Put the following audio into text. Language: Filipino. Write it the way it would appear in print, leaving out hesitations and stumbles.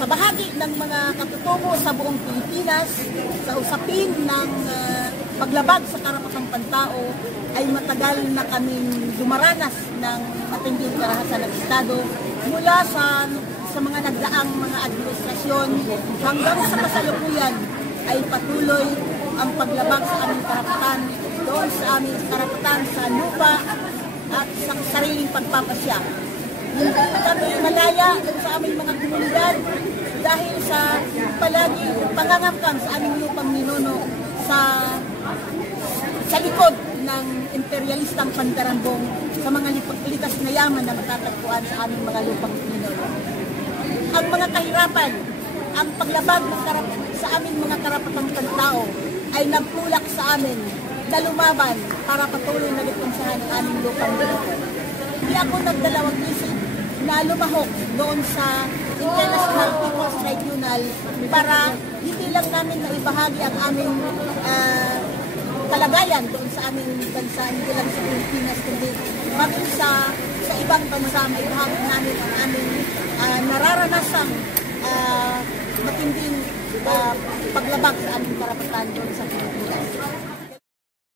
Sa bahagi ng mga katutubo sa buong Pilipinas, sa usapin ng paglabag sa karapatang pantao, ay matagal na kaming dumaranas ng matinding karahasan ng Estado mula sa mga nagdaang mga administrasyon hanggang sa kasalukuyan ay patuloy ang paglabag sa aming karapatan, doon sa aming karapatan sa lupa at sa sariling pagpapasya. Hindi kami malaya sa aming mga komunidad dahil sa palagi pangangambang sa aming lupang ninuno sa likod ng imperialistang pandarambong sa mga likas na yaman na matatagpuan sa aming mga lupang ninuno. Ang mga kahirapan, ang paglabag sa aming mga karapatang pantao ay nagtulak sa amin na lumaban para patuloy na depensahan ang aming lupang ninuno. Hindi ako nagdalawang isip na lumahok doon sa International People's Tribunal para hindi lang namin naibahagi ang aming kalagayan doon sa aming bansa, hindi lang sa Pilipinas, kundi maging sa ibang bansa, maibahagi namin ang aming nararanasang matinding paglabag sa aming karapatan doon sa Pilipinas.